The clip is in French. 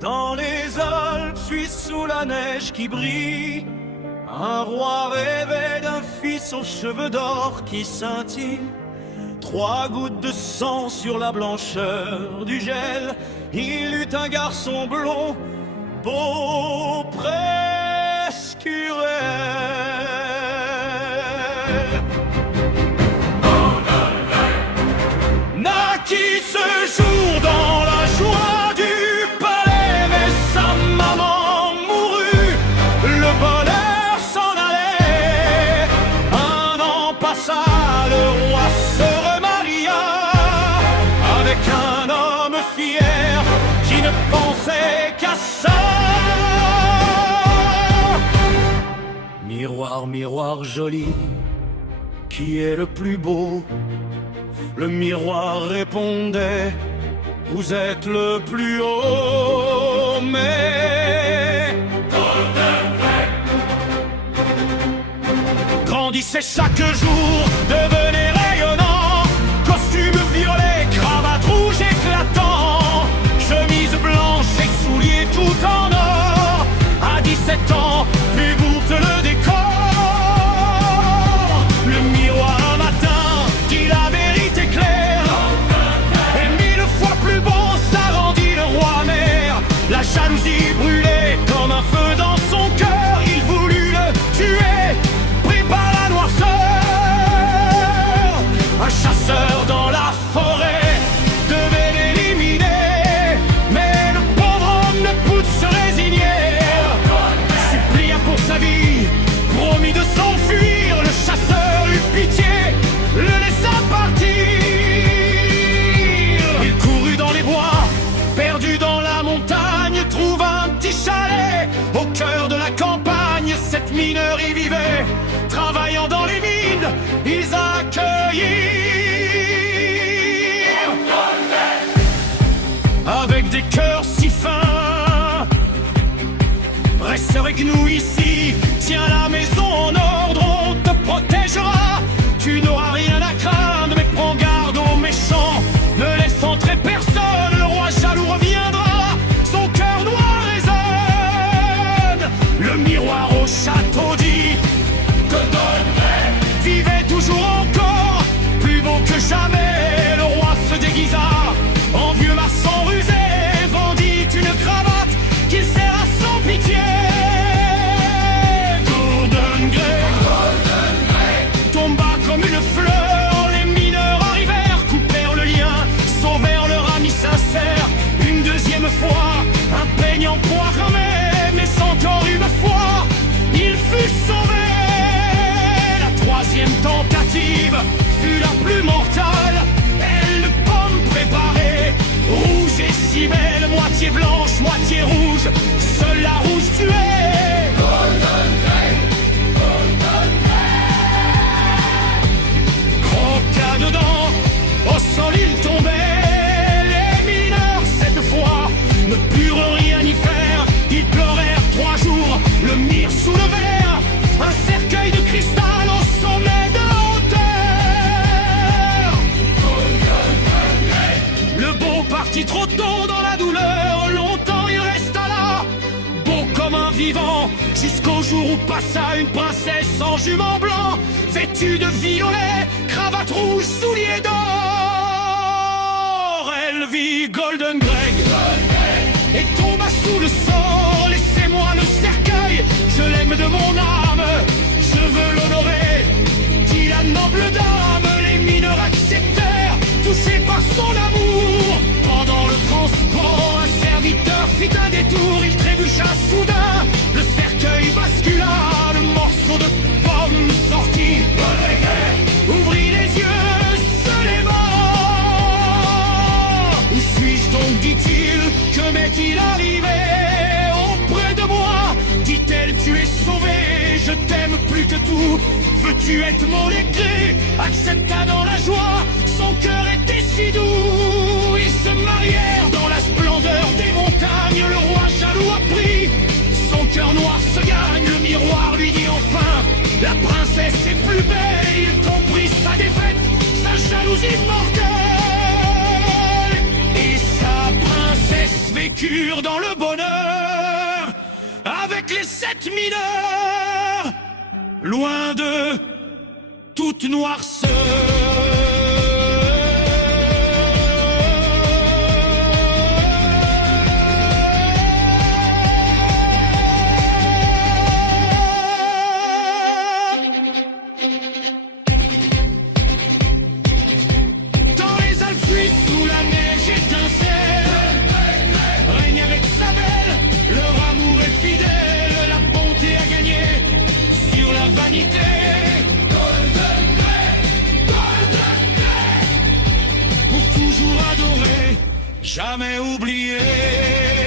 Dans les Alpes suisses sous la neige qui brille, un roi rêvait d'un fils aux cheveux d'or qui scintillent. 3 gouttes de sang sur la blancheur du gel, il eut un garçon blond, beau presque réel. Naquit ce jour dans la joie du palais, mais sa maman mourut, le bonheur s'en allait. Un an passa, le roi se remaria avec un homme fier qui ne pensait qu'à ça. Miroir, miroir joli, qui est le plus beau? Le miroir répondait, vous êtes le plus haut, mais grandissez chaque jour, devenez rayonnant. Costume violet, cravate rouge éclatant, chemise blanche et souliers tout en or. À 17 ans, plus goûte le décor. Le miroir un matin dit la vérité claire, et 1000 fois plus beau, ça rendit le roi amer. La jalousie brûlait comme un feu dans son cœur. Il voulut le tuer, pris par la noirceur. Un chasseur dans la forêt devait l'éliminer, mais le pauvre homme ne put se résigner. Supplia pour sa vie, promis de s'enfuir. Le chasseur eut pitié, le laissa partir. Il courut dans les bois, perdu dans la montagne, trouva un petit chalet au cœur de la campagne. 7 mineurs y vivaient, travaillant dans les mines, ils accueillirent avec des cœurs si fins. Reste avec nous ici, tiens la maison en ordre, on te protégera. Tu n'auras rien à craindre, mais prends garde aux méchants. Ne laisse entrer personne, le roi jaloux reviendra. Son cœur noir résonne. Le miroir au château dit que Donneray vivait toujours encore, plus beau que jamais. Le roi se déguisa en vieux maçon rusé, vendit une cravate qu'il serra sans pitié. Gordon Gray tomba comme une fleur. Les mineurs arrivèrent, coupèrent le lien, sauvèrent leur ami sincère. Une deuxième fois, un peigne en bois cramé, mais encore une fois, il fut sauvé. La troisième tentative fut la plus mortale. Elle le pomme préparée, rouge et si belle, moitié blanche, moitié rouge, seule la rouge tuée. Golden Gray, Golden Gray. Croqua dedans, au sol il tombait. Les mineurs cette fois ne purent rien y faire. Ils pleurèrent 3 jours, le mirent sous le verre, un cercueil de cristal au sommet de la hauteur. Le beau partit trop tôt dans la douleur, longtemps il resta là, beau comme un vivant, jusqu'au jour où passa une princesse en jument blanc, vêtue de violet, cravate rouge, souliers d'or. Elle vit Golden Gray et tomba sous le sort. Laissez-moi le cercueil, je l'aime de mon âme, je veux l'honorer, dit la noble dame. Les mineurs acceptèrent, touchés par son amour. Pendant le transport, un serviteur fit un détour. Il trébucha soudain, le cercueil bascula, le morceau de pomme sortit. Ouvrit les yeux, se leva. Où suis-je donc, dit-il, que m'est-il arrivé? Auprès de moi, dit-elle, tu es sauvé. Je t'aime plus que tout, veux-tu être mon écrit? Accepta dans la joie, son cœur était si doux. Ils se marièrent dans la splendeur des montagnes. Le roi jaloux apprit, son cœur noir se gagne. Le miroir lui dit enfin, la princesse est plus belle. Il comprit sa défaite, sa jalousie mortelle, et sa princesse vécut cure dans le bonheur, avec les 7 mineurs, loin de toute noirceur. Sous la neige étincelle, règne avec sa belle, leur amour est fidèle, la bonté a gagné sur la vanité. Golden Grey, pour toujours adorer, jamais oublier.